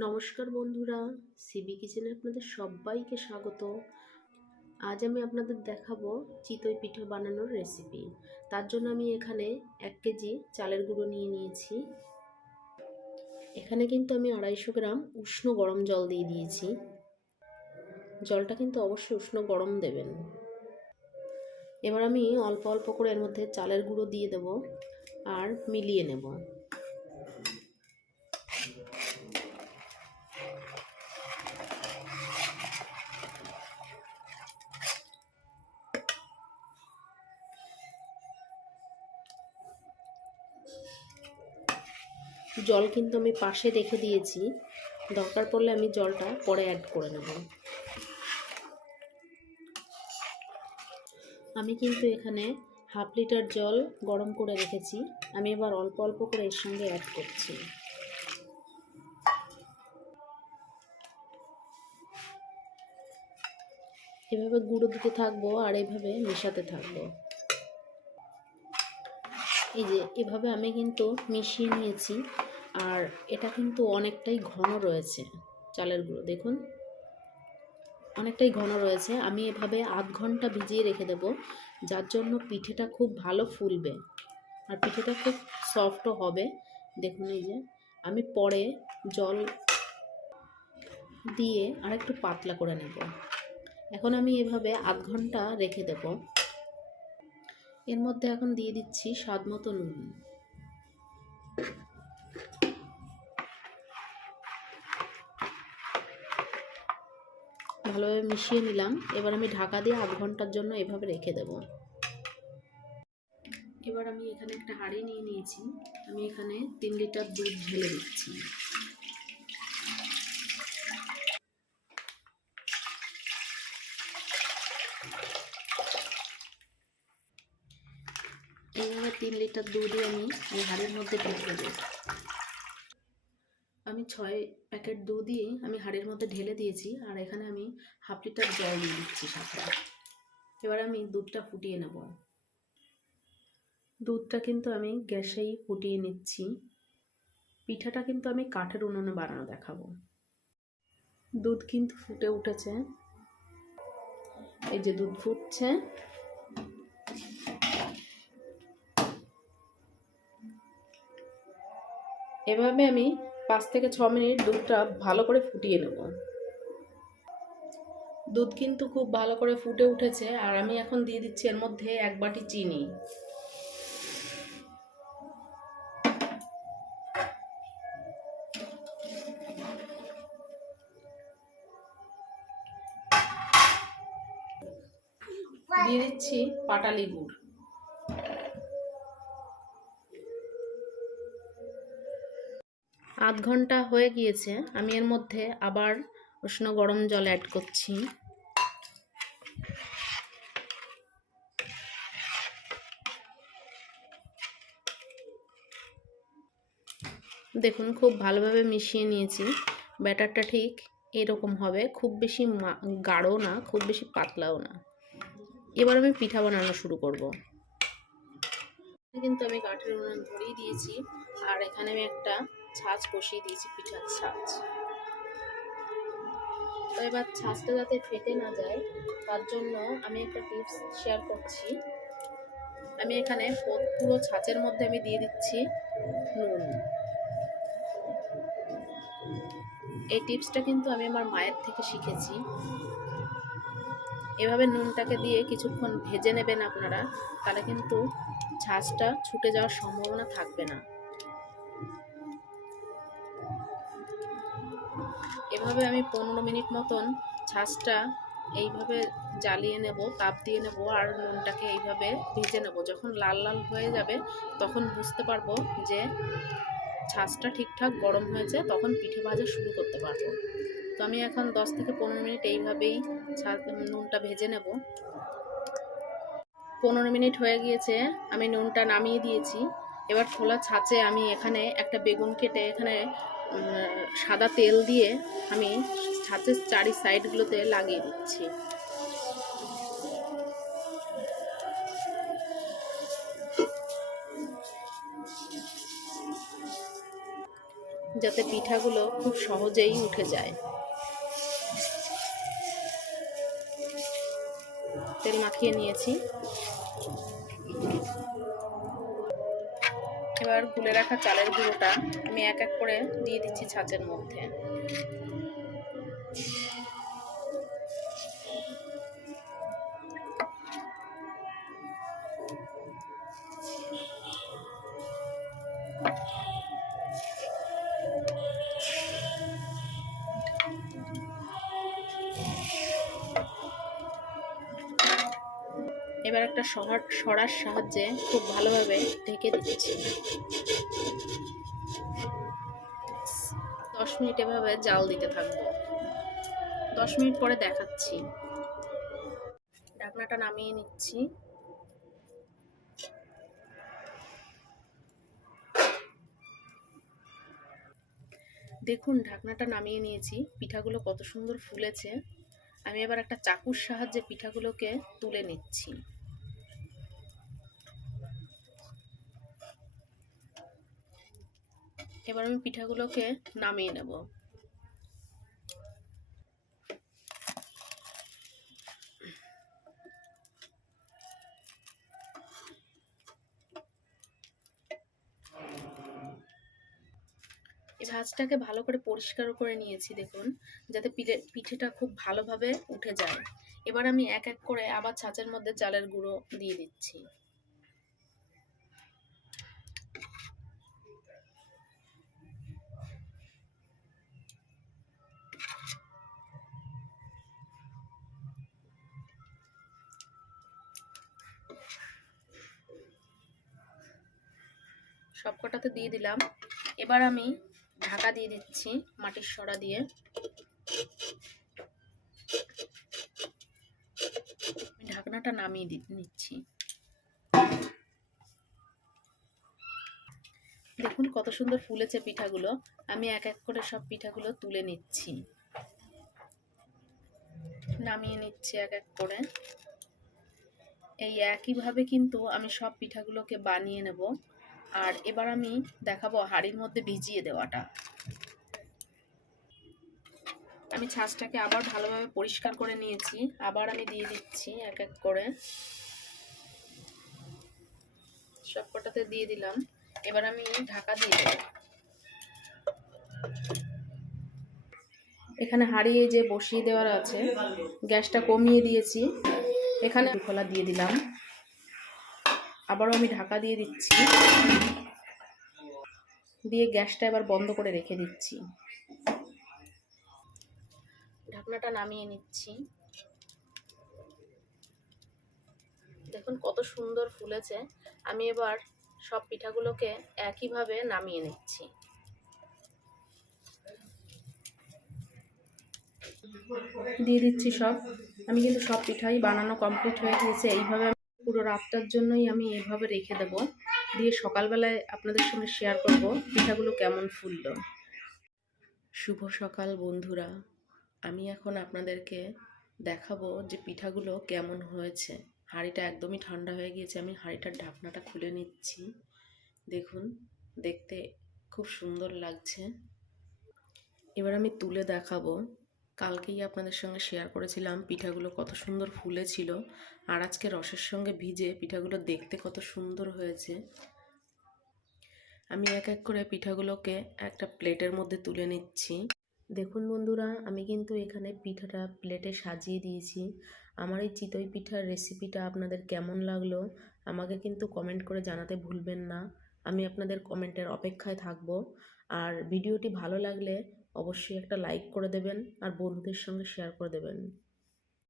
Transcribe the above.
নমস্কার বন্ধুরা, সিবি কিচেনে আপনাদের সবাইকে স্বাগত। আজ আমি আপনাদের দেখাবো চিতই পিঠা বানানোর রেসিপি। তার জন্য আমি এখানে 1 কেজি চালের গুঁড়ো নিয়ে নিয়েছি। এখানে কিন্তু আমি 250 গ্রাম উষ্ণ গরম জল দিয়ে দিয়েছি। জলটা কিন্তু অবশ্যই উষ্ণ গরম দেবেন। এবার আমি অল্প অল্প করে এর মধ্যে চালের গুঁড়ো দিয়ে দেব আর মিলিয়ে নেব। জল কিন্তু আমি পাশে রেখে দিয়েছি, দরকার পড়লে আমি জলটা পরে অ্যাড করে নেব। আমি কিন্তু এখানে হাফ লিটার জল গরম করে রেখেছি। আমি এবার অল্প অল্প করে এর সঙ্গে অ্যাড করছি। এভাবে গুঁড়ো দিতে থাকবো আর এইভাবে মেশাতে থাকবো। এই যে এভাবে আমি কিন্তু মিশিয়ে নিয়েছি, আর এটা কিন্তু অনেকটাই ঘন রয়েছে। চালের গুঁড়ো দেখুন অনেকটাই ঘন রয়েছে। আমি এভাবে আধ ঘন্টা ভিজিয়ে রেখে দেব, যার জন্য পিঠেটা খুব ভালো ফুলবে আর পিঠেটা খুব সফটও হবে। দেখুন এই যে আমি পরে জল দিয়ে আর একটু পাতলা করে নেব। এখন আমি এভাবে আধ ঘন্টা রেখে দেব। এর মধ্যে এখন দিয়ে দিচ্ছি স্বাদ মতো নুন। ভালোভাবে মিশিয়ে নিলাম। এবার আমি ঢাকা দিয়ে আধ ঘন্টার জন্য এভাবে রেখে দেব। এবার আমি এখানে একটা হাঁড়ি নিয়ে নিয়েছি। আমি এখানে 3 লিটার দুধ ঢেলে দিচ্ছি। এইভাবে 3 লিটার দুধই আমি এই হাঁড়ির মধ্যে ঢেলে দেব। আমি 6 প্যাকেট দুধই আমি হাঁড়ির মধ্যে ঢেলে দিয়েছি, আর এখানে আমি হাফ লিটার জল দিয়ে দিচ্ছি সাথে। এবার আমি দুধটা ফুটিয়ে নেব। দুধটা কিন্তু আমি গ্যাসেই ফুটিয়ে নিচ্ছি। পিঠাটা কিন্তু আমি কাঠের উনুনে বানানো দেখাবো। দুধ কিন্তু ফুটে উঠেছে, এই যে দুধ ফুটছে। এভাবে আমি 5 থেকে 6 মিনিট দুধটা ভালো করে ফুটিয়ে নেব। দুধ কিন্তু খুব ভালো করে ফুটে উঠেছে, আর আমি এখন দিয়ে দিচ্ছি এর মধ্যে 1 বাটি চিনি। দিয়ে দিচ্ছি পাটালি গুড়। আধ ঘন্টা হয়ে গিয়েছে। আমি এর মধ্যে আবার উষ্ণ গরম জল অ্যাড করছি। দেখুন খুব ভালোভাবে মিশিয়ে নিয়েছি। ব্যাটারটা ঠিক এরকম হবে, খুব বেশি গাঢ় না, খুব বেশি পাতলাও না। এবার আমি পিঠা বানানো শুরু করব। কিন্তু আমি কাঠের উনুন ধরিয়ে দিয়েছি, আর এখানে আমি একটা ছাঁচ বসিয়ে দিয়েছি, পিঠার ছাঁচ। তো এবার ছাঁচটা যাতে ফেটে না যায়, তার জন্য আমি একটা টিপস শেয়ার করছি। আমি এখানে পুরো ছাঁচের মধ্যে আমি দিয়ে দিচ্ছি নুন। এই টিপসটা কিন্তু আমি আমার মায়ের থেকে শিখেছি। এভাবে নুনটাকে দিয়ে কিছুক্ষণ ভেজে নেবেন আপনারা, তাহলে কিন্তু ছাঁচটা ছুটে যাওয়ার সম্ভাবনা থাকবে না। এভাবে আমি 15 মিনিট মতন ছাঁচটা এইভাবে জ্বালিয়ে নেব, তাপ দিয়ে নেব, আর নুনটাকে এইভাবে ভেজে নেব। যখন লাল লাল হয়ে যাবে তখন বুঝতে পারবো যে ছাঁচটা ঠিকঠাক গরম হয়েছে, তখন পিঠে ভাজা শুরু করতে পারবো। তো আমি এখন 10 থেকে 15 মিনিট এইভাবেই নুনটা ভেজে নেব। 15 মিনিট হয়ে গিয়েছে, আমি নুনটা নামিয়ে দিয়েছি। এবার খোলা ছাঁচে আমি এখানে একটা বেগুন কেটে এখানে সাদা তেল দিয়ে আমি ছাঁচের চারি সাইডগুলোতে লাগিয়ে দিচ্ছি। যাতে পিঠাগুলো খুব সহজেই উঠে যায়। তেল মাখিয়ে নিয়েছি। এবার গুলে রাখা চালের গুঁড়োটা আমি এক এক করে দিয়ে দিচ্ছি ছাঁচের মধ্যে। এবার একটা সরার সাহায্যে খুব ভালোভাবে ঢেকে দিচ্ছি। 10 মিনিট এভাবে জাল দিতে থাকবো। 10 মিনিট পরে দেখাচ্ছি। ঢাকনাটা নামিয়ে নিচ্ছি। দেখুন ঢাকনাটা নামিয়ে নিয়েছি, পিঠাগুলো কত সুন্দর ফুলেছে। আমি এবার একটা চাকুর সাহায্যে পিঠাগুলোকে তুলে নিচ্ছি। এবার আমি পিঠাগুলোকে নামিয়ে নেব। ছাঁচটাকে ভালো করে পরিষ্কার করে নিয়েছি দেখুন, যাতে পিঠেটা খুব ভালোভাবে উঠে যায়। এবার আমি এক এক করে আবার ছাঁচের মধ্যে চালের গুঁড়ো দিয়ে দিচ্ছি। সবকটাতে দিয়ে দিলাম। এবার আমি ঢাকা দিয়ে দিচ্ছি মাটির সরা দিয়ে। ঢাকনাটা নামিয়ে নিচ্ছি। দেখুন কত সুন্দর ফুলেছে পিঠাগুলো। আমি এক এক করে সব পিঠাগুলো তুলে নিচ্ছি, নামিয়ে নিচ্ছি এক এক করে। এই একইভাবে কিন্তু আমি সব পিঠাগুলোকে বানিয়ে নেব। আর এবার আমি দেখাবো হাঁড়ির মধ্যে ভিজিয়ে দেওয়াটা। আমি ছাঁচটাকে আবার ভালোভাবে পরিষ্কার করে নিয়েছি। আবার আমি দিয়ে দিচ্ছি এক এক করে। সবকটাতে দিয়ে দিলাম। এবার আমি ঢাকা দিয়ে দেব। এখানে হাঁড়ি যে বসিয়ে দেওয়ার আছে, গ্যাসটা কমিয়ে দিয়েছি। এখানে খোলা দিয়ে দিলাম। আবারও আমি ঢাকা দিয়ে দিচ্ছি, দিয়ে গ্যাসটা এবার বন্ধ করে রেখে দিচ্ছি। ঢাকনাটা নামিয়ে নিচ্ছি। দেখুন কত সুন্দর ফুলেছে। আমি এবার সব পিঠাগুলোকে একইভাবে নামিয়ে নিচ্ছি। দিয়ে দিচ্ছি সব। আমি কিন্তু সব পিঠাই বানানো কমপ্লিট হয়ে গিয়েছে। এইভাবে পুরো রাতটার জন্যই আমি এইভাবে রেখে দেব, দিয়ে সকালবেলায় আপনাদের সঙ্গে শেয়ার করব পিঠাগুলো কেমন ফুললো। শুভ সকাল বন্ধুরা, আমি এখন আপনাদেরকে দেখাবো যে পিঠাগুলো কেমন হয়েছে। হাঁড়িটা একদমই ঠান্ডা হয়ে গিয়েছে। আমি হাঁড়িটার ঢাকনাটা খুলে নিচ্ছি। দেখুন দেখতে খুব সুন্দর লাগছে। এবার আমি তুলে দেখাবো। কালকেই আপনাদের সঙ্গে শেয়ার করেছিলাম পিঠাগুলো কত সুন্দর ফুলেছিল, আর আজকে রসের সঙ্গে ভিজে পিঠাগুলো দেখতে কত সুন্দর হয়েছে। আমি এক এক করে পিঠাগুলোকে একটা প্লেটের মধ্যে তুলে নিচ্ছি। দেখুন বন্ধুরা, আমি কিন্তু এখানে পিঠাটা প্লেটে সাজিয়ে দিয়েছি। আমার এই চিতই পিঠার রেসিপিটা আপনাদের কেমন লাগলো আমাকে কিন্তু কমেন্ট করে জানাতে ভুলবেন না। আমি আপনাদের কমেন্টের অপেক্ষায় থাকব। আর ভিডিওটি ভালো লাগলে অবশ্যই একটা লাইক করে দেবেন আর বন্ধুদের সঙ্গে শেয়ার করে দেবেন।